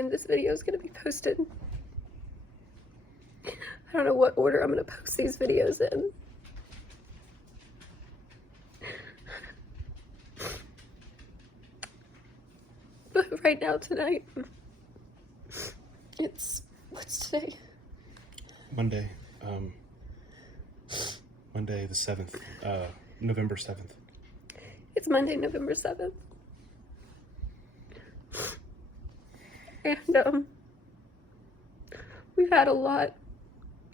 when this video is going to be posted. I don't know what order I'm going to post these videos in. But right now, tonight, what's today? Monday the 7th, November 7th. It's Monday, November 7th. And, we've had a lot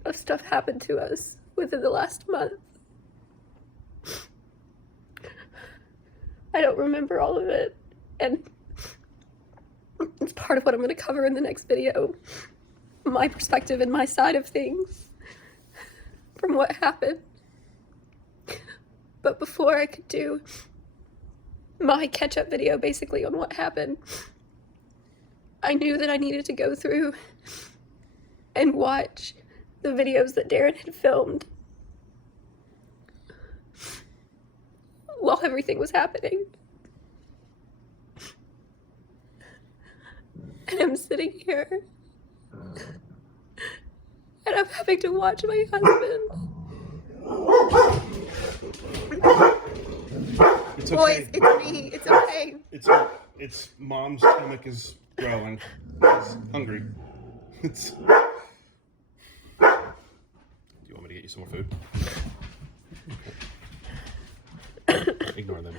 of stuff happen to us within the last month. I don't remember all of it, and it's part of what I'm going to cover in the next video. My perspective and my side of things from what happened. But before I could do my catch-up video basically on what happened, I knew that I needed to go through and watch the videos that Darren had filmed while everything was happening. And I'm sitting here and I'm having to watch my husband. It's okay. Boys, it's me. It's okay. It's mom's stomach is growling. It's hungry. Do you want me to get you some more food? Okay. Ignore them.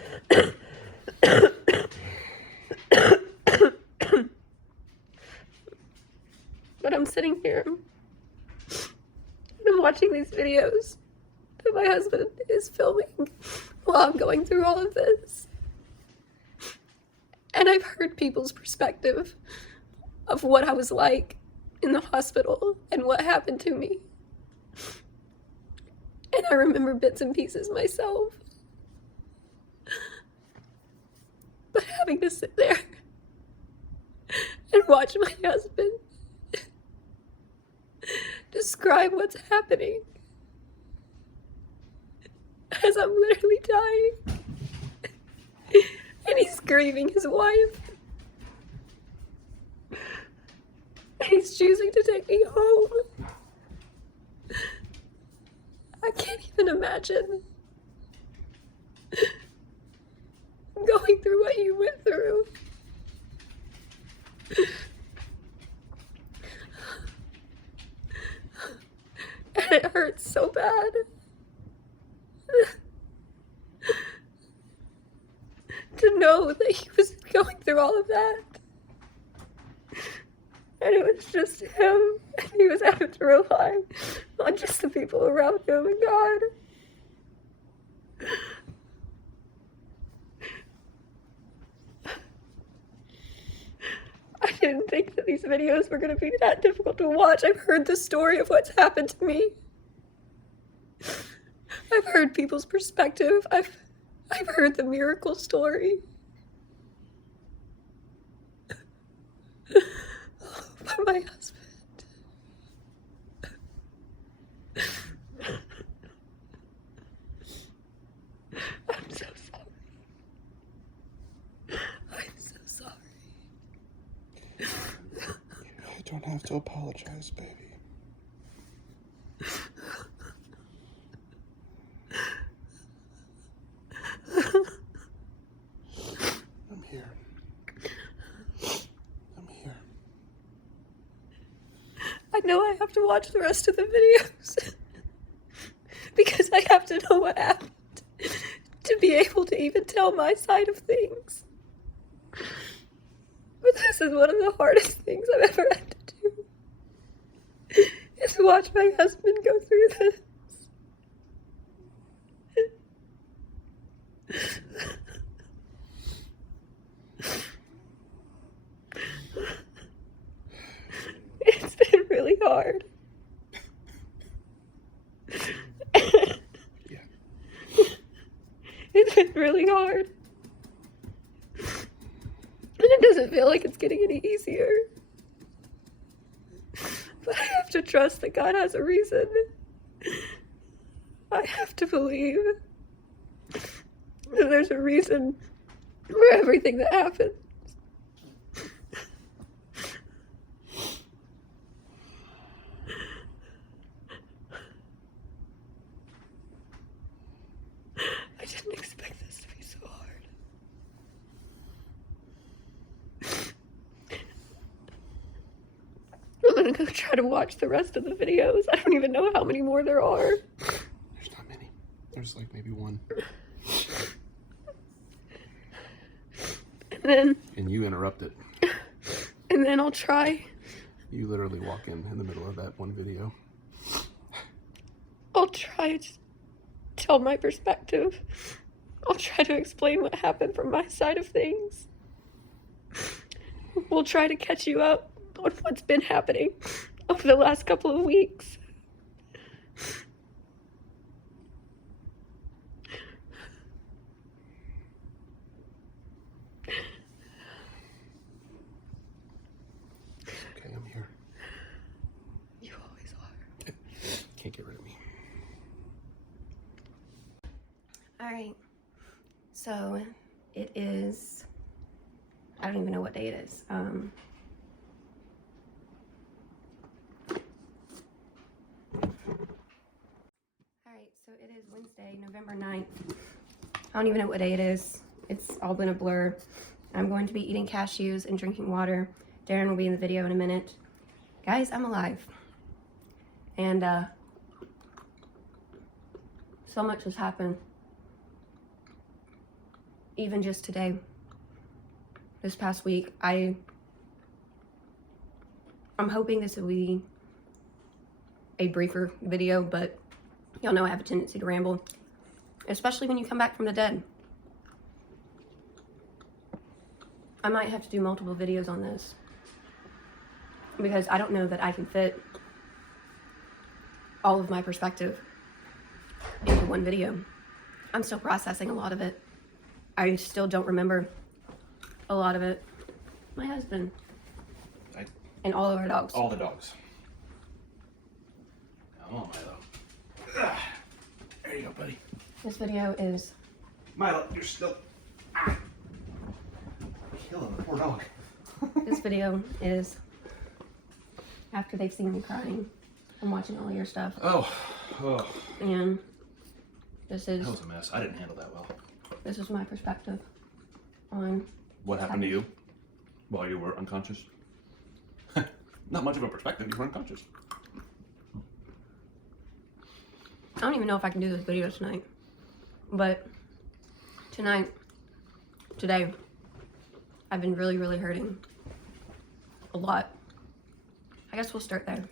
But I'm sitting here and I'm watching these videos that my husband is filming while I'm going through all of this. And I've heard people's perspective of what I was like in the hospital and what happened to me. And I remember bits and pieces myself. But having to sit there and watch my husband describe what's happening as I'm literally dying, and he's grieving his wife, and he's choosing to take me home. I can't even imagine going through what you went through. And it hurts so bad. To know that he was going through all of that. And it was just him. And he was having to rely on just the people around him and God. I didn't think that these videos were going to be that difficult to watch. I've heard the story of what's happened to me. I've heard people's perspective. I've heard the miracle story. But my husband. I'm so sorry. I'm so sorry. You don't have to apologize, baby. I'm here. I know I have to watch the rest of the videos because I have to know what happened to be able to even tell my side of things. But this is one of the hardest things I've ever had to do, is watch my husband go through this. It's been really hard. Yeah. It's been really hard. And it doesn't feel like it's getting any easier. But I have to trust that God has a reason. I have to believe that there's a reason for everything that happens. gonna go try to watch the rest of the videos. I don't even know how many more there are. There's not many. There's like maybe one. And you interrupt it. And then I'll try. You literally walk in the middle of that one video. I'll try to tell my perspective. I'll try to explain what happened from my side of things. We'll try to catch you up on what's been happening over the last couple of weeks. Okay, I'm here. You always are. Can't get rid of me. All right. So it is, I don't even know what day it is. Alright, so it is Wednesday, November 9th. I don't even know what day it is. It's all been a blur. I'm going to be eating cashews and drinking water. Darren will be in the video in a minute. Guys, I'm alive. And so much has happened. Even just today, this past week, I'm hoping this will be a briefer video, but y'all know I have a tendency to ramble, especially when you come back from the dead. I might have to do multiple videos on this because I don't know that I can fit all of my perspective into one video. I'm still processing a lot of it. I still don't remember a lot of it. My husband. And all of our dogs. All the dogs. Come on, Milo. There you go, buddy. This video is... Milo, you're still... Killing the poor dog. This video is after they've seen me crying and watching all of your stuff. Oh. And this is... That was a mess. I didn't handle that well. This is my perspective on... What happened to you while you were unconscious? Not much of a perspective. You were unconscious. I don't even know if I can do this video tonight. But today, I've been really, really hurting. A lot. I guess we'll start there.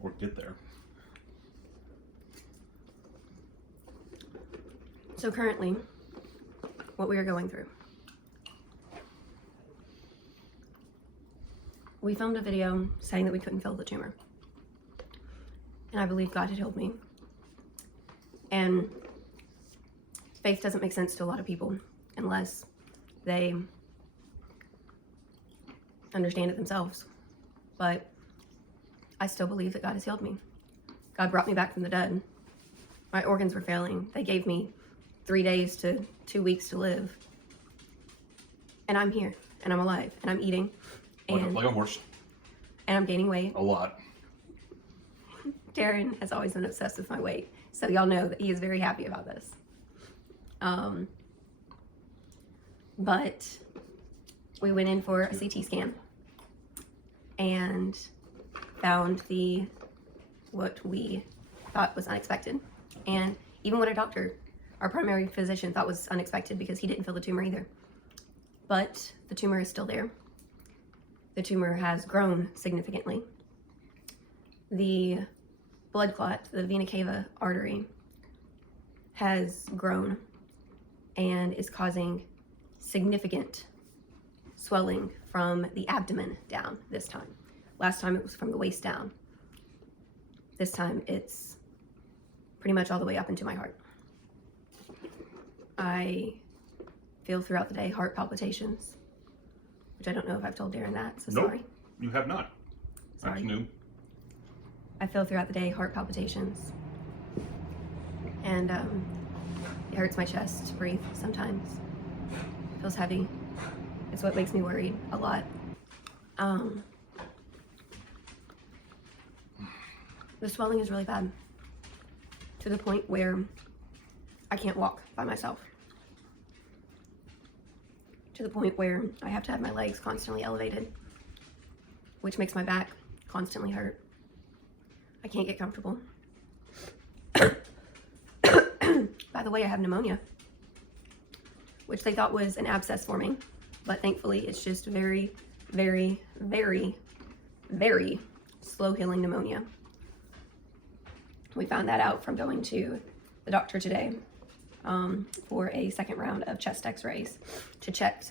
Or get there. So currently, what we are going through. We filmed a video saying that we couldn't feel the tumor. And I believe God had healed me. And faith doesn't make sense to a lot of people unless they understand it themselves. But I still believe that God has healed me. God brought me back from the dead. My organs were failing. They gave me 3 days to 2 weeks to live. And I'm here, and I'm alive, and I'm eating. And, like a horse. And I'm gaining weight. A lot. Darren has always been obsessed with my weight. So y'all know that he is very happy about this. But we went in for a CT scan and found what we thought was unexpected. And even what our primary physician thought was unexpected because he didn't feel the tumor either. But the tumor is still there. The tumor has grown significantly. The blood clot, the vena cava artery, has grown and is causing significant swelling from the abdomen down this time. Last time it was from the waist down. This time it's pretty much all the way up into my heart. I feel throughout the day heart palpitations, which I don't know if I've told Darren that, so nope, sorry. You have not. Sorry. That's new. I feel throughout the day heart palpitations. And it hurts my chest to breathe sometimes. Feels heavy. It's what makes me worried a lot. The swelling is really bad to the point where I can't walk by myself. to the point where I have to have my legs constantly elevated, which makes my back constantly hurt. I can't get comfortable. By the way, I have pneumonia, which they thought was an abscess forming, but thankfully it's just very, very, very, very slow healing pneumonia. We found that out from going to the doctor today for a second round of chest x-rays to check,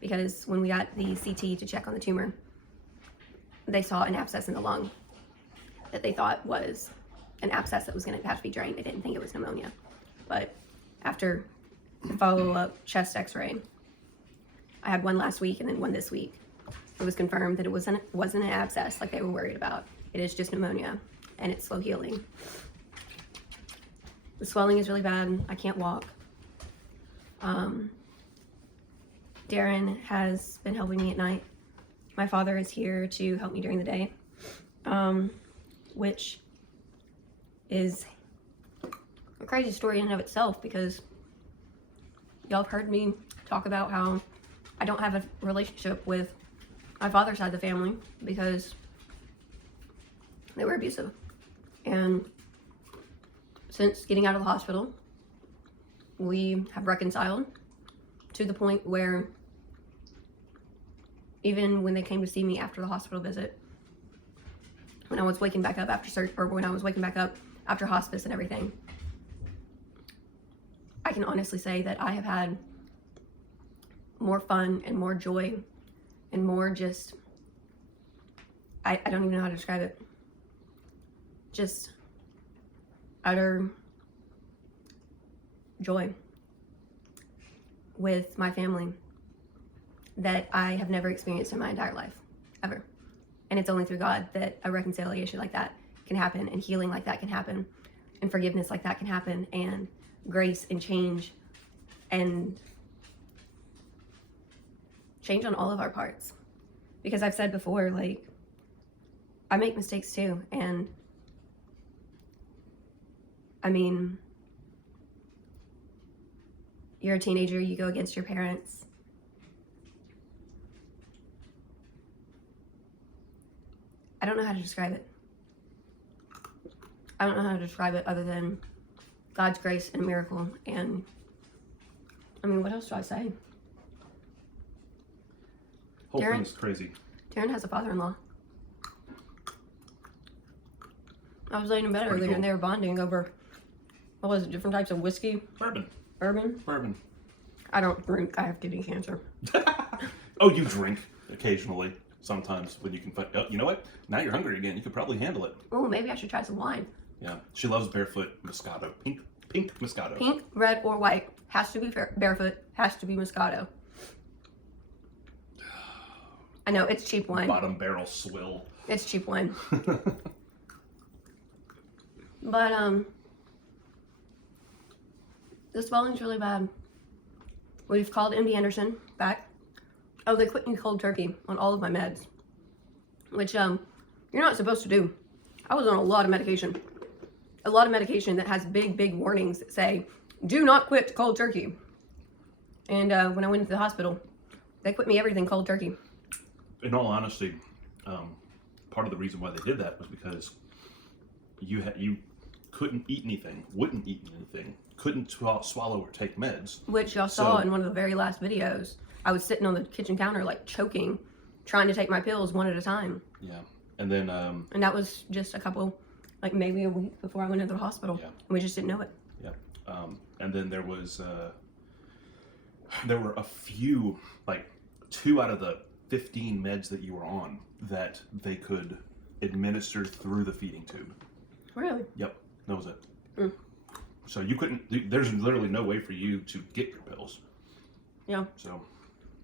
because when we got the CT to check on the tumor, they saw an abscess in the lung that they thought was an abscess that was going to have to be drained. They didn't think it was pneumonia. But after the follow-up chest x-ray, I had one last week and then one this week. It was confirmed that it wasn't an abscess like they were worried about. It is just pneumonia, and it's slow healing. The swelling is really bad. I can't walk. Darren has been helping me at night. My father is here to help me during the day, which is a crazy story in and of itself, because y'all have heard me talk about how I don't have a relationship with my father's side of the family because they were abusive. And since getting out of the hospital, we have reconciled to the point where even when they came to see me after the hospital visit, when I was waking back up after surgery, or when I was waking back up after hospice and everything, I can honestly say that I have had more fun and more joy and more just, I don't even know how to describe it. Just utter joy with my family that I have never experienced in my entire life, ever. And it's only through God that a reconciliation like that can happen, and healing like that can happen, and forgiveness like that can happen, and grace and change on all of our parts. Because I've said before, like, I make mistakes too, and I mean, you're a teenager, you go against your parents. I don't know how to describe it. I don't know how to describe it other than God's grace and a miracle. And I mean, what else do I say? Whole thing's crazy. Darren has a father-in-law. I was laying in bed earlier, cool. And they were bonding over, what was it, different types of whiskey? Bourbon. Bourbon? I don't drink. I have kidney cancer. Oh, you drink occasionally. Sometimes when you can find, oh, you know what? Now you're hungry again. You could probably handle it. Oh, maybe I should try some wine. Yeah, she loves barefoot Moscato. Pink Moscato. Pink, red, or white. Has to be barefoot. Has to be Moscato. I know, it's cheap wine. Bottom barrel swill. It's cheap wine. But, the swelling's really bad. We've called MD Anderson back. Oh, they quit me cold turkey on all of my meds, which, you're not supposed to do. I was on a lot of medication. A lot of medication that has big warnings that say, do not quit cold turkey. And, when I went to the hospital, they quit me everything cold turkey. In all honesty, part of the reason why they did that was because you couldn't eat anything, wouldn't eat anything, couldn't swallow or take meds. Which y'all saw in one of the very last videos. I was sitting on the kitchen counter, like, choking, trying to take my pills one at a time. Yeah. And then... and that was just a couple, like, maybe a week before I went into the hospital. Yeah. And we just didn't know it. Yeah. And then there were a few, like, 2 out of the 15 meds that you were on that they could administer through the feeding tube. Really? Yep. That was it. Mm. So you couldn't, there's literally no way for you to get your pills. Yeah.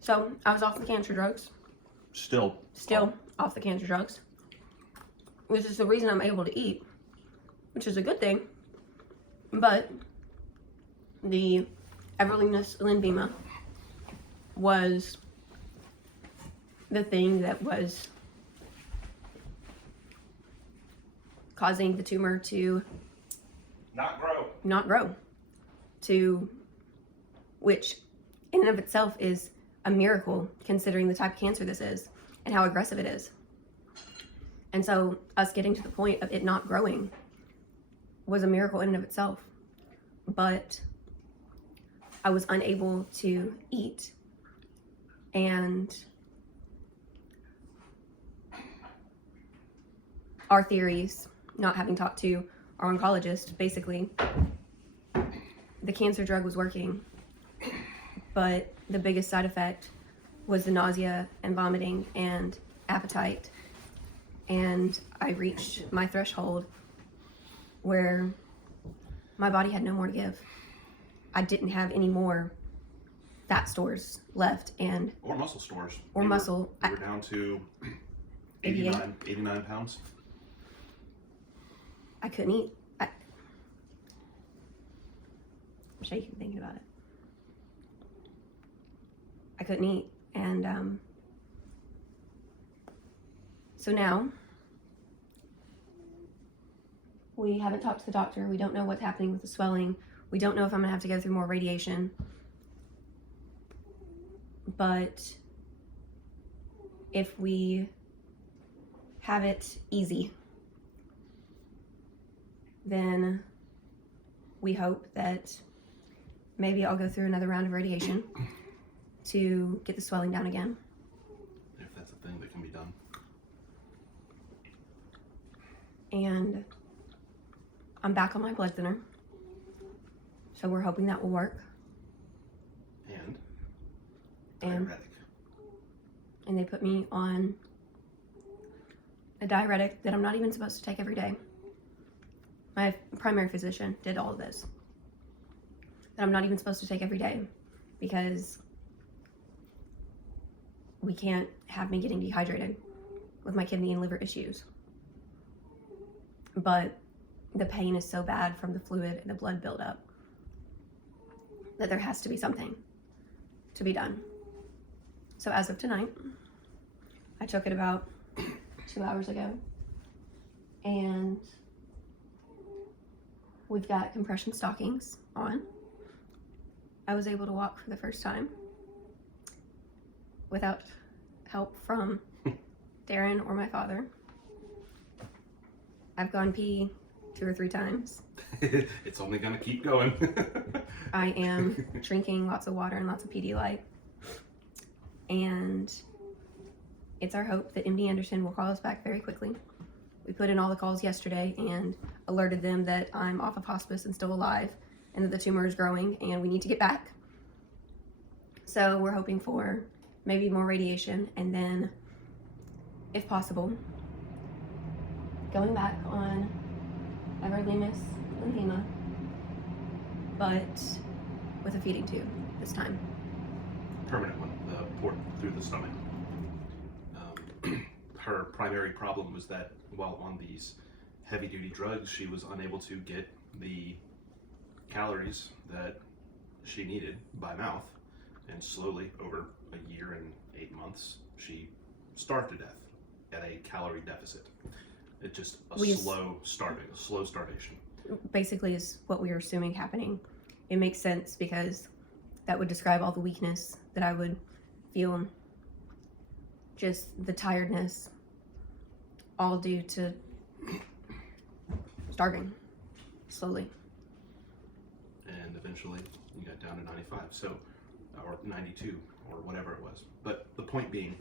So I was off the cancer drugs. Still Off the cancer drugs. Which is the reason I'm able to eat. Which is a good thing. But the everliness lymphoma was the thing that was causing the tumor to not grow, to which in and of itself is a miracle considering the type of cancer this is and how aggressive it is. And so us getting to the point of it not growing was a miracle in and of itself. But I was unable to eat, and our theories, not having talked to our oncologist, basically, the cancer drug was working, but the biggest side effect was the nausea and vomiting and appetite. And I reached my threshold where my body had no more to give. I didn't have any more fat stores left, and or muscle stores. Or muscle. You were down to 89 pounds. I couldn't eat. I'm shaking thinking about it. I couldn't eat. And so now we haven't talked to the doctor. We don't know what's happening with the swelling. We don't know if I'm gonna have to go through more radiation. But if we have it easy, then we hope that maybe I'll go through another round of radiation to get the swelling down again. If that's a thing that can be done. And I'm back on my blood thinner, so we're hoping that will work. And diuretic. And they put me on a diuretic that I'm not even supposed to take every day. My primary physician did all of this. That I'm not even supposed to take every day because we can't have me getting dehydrated with my kidney and liver issues. But the pain is so bad from the fluid and the blood buildup that there has to be something to be done. So as of tonight, I took it about 2 hours ago, and we've got compression stockings on. I was able to walk for the first time without help from Darren or my father. I've gone pee 2 or 3 times. It's only gonna keep going. I am drinking lots of water and lots of Pedialyte. And it's our hope that MD Anderson will call us back very quickly. We put in all the calls yesterday and alerted them that I'm off of hospice and still alive and that the tumor is growing and we need to get back. So we're hoping for maybe more radiation and then, if possible, going back on everolimus lymphema, but with a feeding tube this time. Permanent one, the port through the stomach. Her primary problem was that while on these heavy-duty drugs, she was unable to get the calories that she needed by mouth, and slowly, over a year and 8 months, she starved to death at a calorie deficit. It's just slow starvation. Basically is what we were assuming happening. It makes sense because that would describe all the weakness that I would feel, just the tiredness, all due to starving slowly. And eventually you got down to 95, so, or 92, or whatever it was. But the point being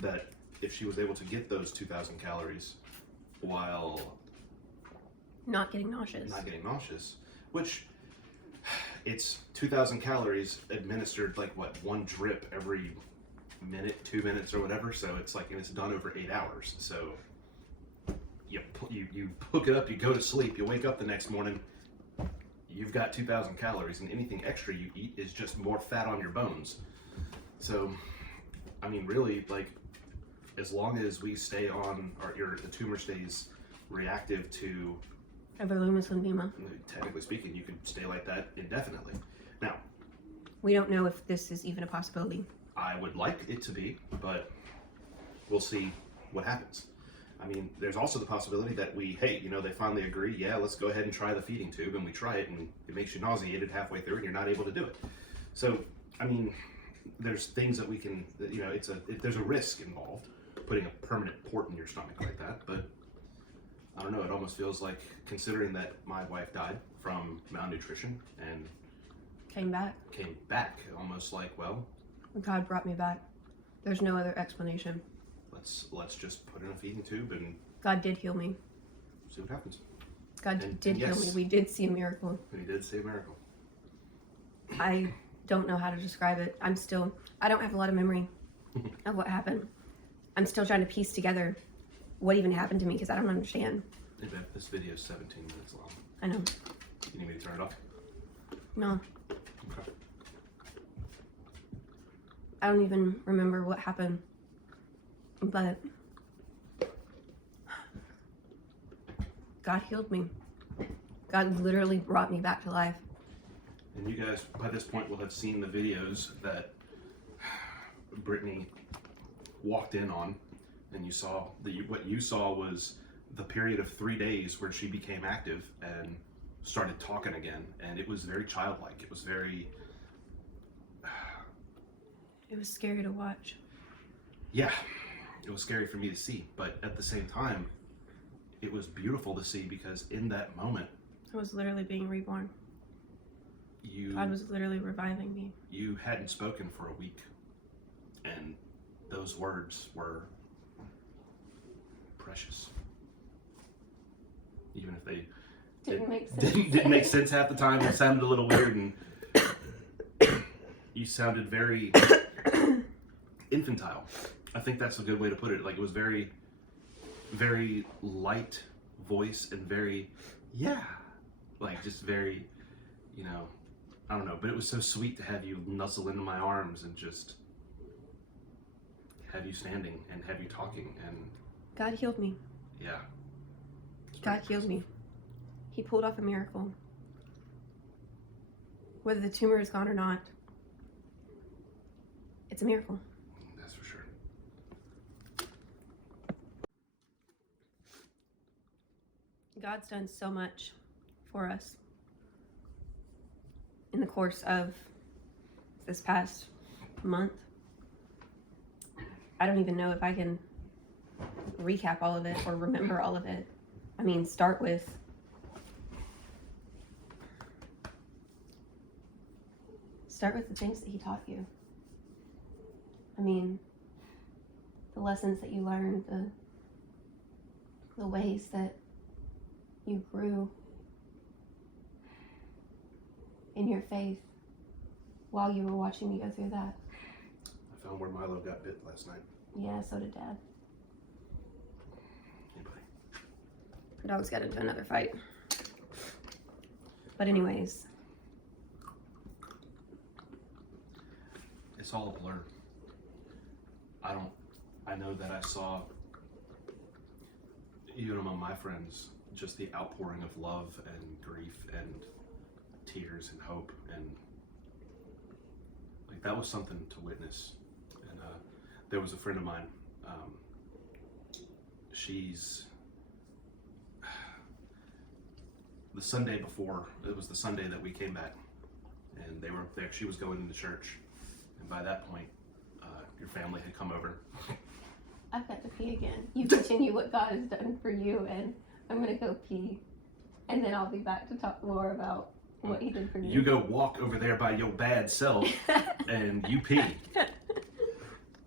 that if she was able to get those 2,000 calories while not getting nauseous, which it's 2,000 calories administered like what, 1 drip every minute, 2 minutes or whatever, so it's like, and it's done over 8 hours. So you hook it up, you go to sleep, you wake up the next morning, you've got 2,000 calories, and anything extra you eat is just more fat on your bones. So I mean, really, like, as long as we stay on, or the tumor stays reactive to everolimus lymphema, technically speaking, you could stay like that indefinitely. Now, we don't know if this is even a possibility. I would like it to be, but we'll see what happens. I mean, there's also the possibility that they finally agree, yeah, let's go ahead and try the feeding tube, and we try it, and it makes you nauseated halfway through, and you're not able to do it. So, I mean, there's things that we can, you know, there's a risk involved putting a permanent port in your stomach like that. But I don't know, it almost feels like, considering that my wife died from malnutrition and Came back, almost like, well, God brought me back. There's no other explanation. let's just put in a feeding tube and God did heal me. see what happens. God did heal me. We did see a miracle. We did see a miracle. I don't know how to describe it. I don't have a lot of memory of what happened. I'm still trying to piece together what even happened to me because I don't understand. Hey, Beth, this video is 17 minutes long. I know. You need me to turn it off? No. Okay. I don't even remember what happened. But God healed me. God literally brought me back to life. And you guys, by this point, will have seen the videos that Brittany walked in on, and you saw what you saw was the period of 3 days where she became active and started talking again, and it was very childlike. It was very It was scary to watch. yeah, it was scary for me to see, but at the same time it was beautiful to see, because in that moment I was literally being reborn. God was literally reviving me. You hadn't spoken for a week, and those words were precious, even if they Didn't make sense. Didn't make sense half the time. It sounded a little weird, and you sounded very infantile. I think that's a good way to put it. Like, it was very, very light voice and very, yeah, like just very, you know, I don't know. But it was so sweet to have you nuzzle into my arms and just have you standing and have you talking. And God healed me. yeah, God healed me. He pulled off a miracle. Whether the tumor is gone or not, it's a miracle. that's for sure. God's done so much for us in the course of this past month. I don't even know if I can recap all of it or remember all of it. I mean, start with the things that he taught you. I mean, the lessons that you learned, the ways that you grew in your faith while you were watching me go through that. I found where Milo got bit last night. Yeah, so did Dad. Anybody? The dogs got into another fight. But anyways, it's all a blur. I know that I saw, even among my friends, just the outpouring of love and grief and tears and hope, and like that was something to witness. And there was a friend of mine, she's the Sunday before, it was the Sunday that we came back, and they were there, she was going into church, and by that point your family had come over. I've got to pee again. You continue what God has done for you, and I'm gonna go pee, and then I'll be back to talk more about what he did for me. You go walk over there by your bad self and you pee.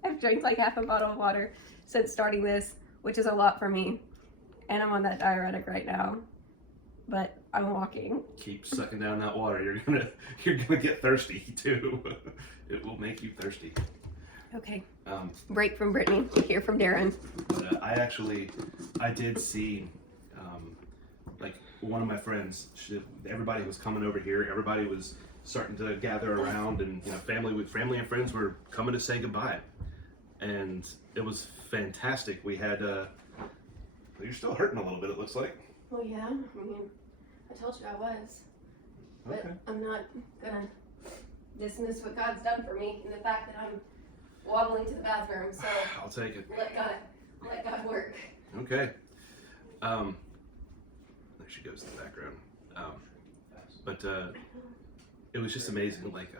I've drank like half a bottle of water since starting this, which is a lot for me, and I'm on that diuretic right now, but I'm walking. Keep sucking down that water. You're gonna get thirsty too. It will make you thirsty. Okay. Break from Brittany. Hear from Darren. But I did see, like one of my friends. Everybody was coming over here. Everybody was starting to gather around, and you know, family and friends were coming to say goodbye, and it was fantastic. We had. You're still hurting a little bit. It looks like. Well, yeah. I mean, I told you I was, but Okay. I'm not gonna dismiss what God's done for me and the fact that I'm waddling to the bathroom. So I'll take it. let God work. Okay. There she goes in the background. But it was just amazing. Like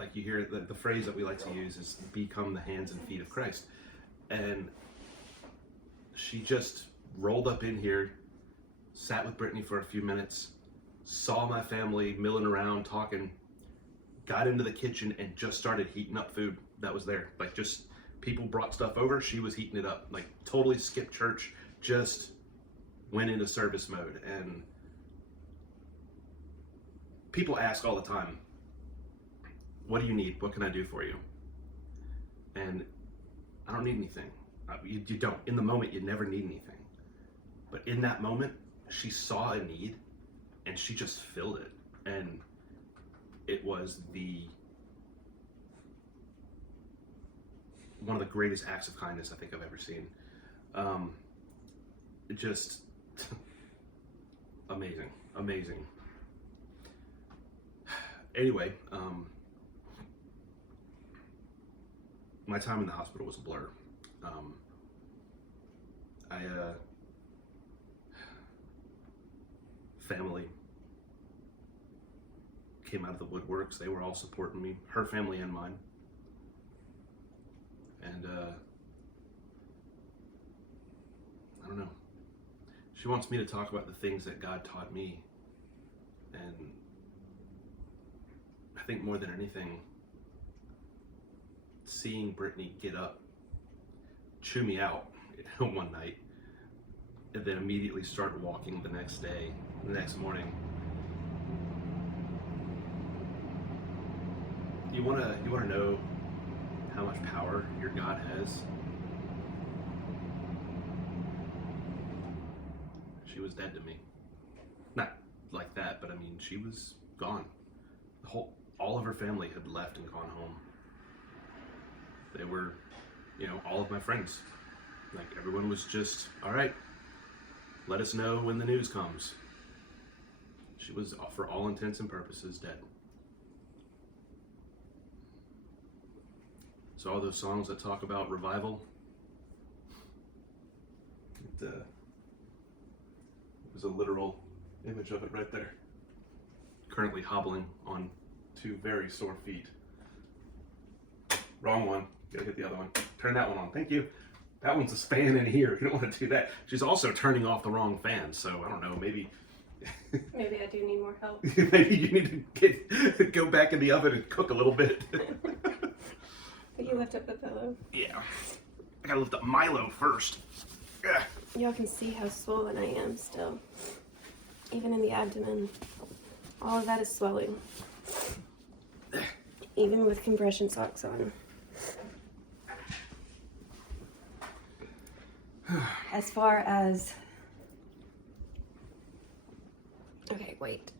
like you hear the phrase that we like to use is become the hands and feet of Christ. And she just rolled up in here, sat with Brittany for a few minutes, saw my family milling around, talking, got into the kitchen and just started heating up food that was there. Like, just people brought stuff over, she was heating it up. Like, totally skipped church, just went into service mode. And people ask all the time, what do you need? What can I do for you? And I don't need anything. You don't. In the moment, you never need anything. But in that moment, she saw a need and she just filled it. And it was one of the greatest acts of kindness I think I've ever seen. It just amazing. Anyway, my time in the hospital was a blur. Family came out of the woodworks. They were all supporting me, her family and mine. And I don't know. She wants me to talk about the things that God taught me. And I think more than anything, seeing Brittany get up, chew me out one night, and then immediately start walking the next morning. You wanna know how much power your God has? She was dead to me. Not like that, but I mean, she was gone. All of her family had left and gone home. They were, all of my friends. Like, everyone was just, all right, let us know when the news comes. She was, for all intents and purposes, dead. So all those songs that talk about revival, it was a literal image of it right there. Currently hobbling on 2 very sore feet. Wrong one. Gotta get the other one. Turn that one on. Thank you. That one's a fan in here. You don't want to do that. She's also turning off the wrong fan, so I don't know, maybe... Maybe I do need more help. Maybe you need to go back in the oven and cook a little bit. Can you lift up the pillow? Yeah. I gotta lift up Milo first. Ugh. Y'all can see how swollen I am still. Even in the abdomen. All of that is swelling. Even with compression socks on. As far as... Okay, wait.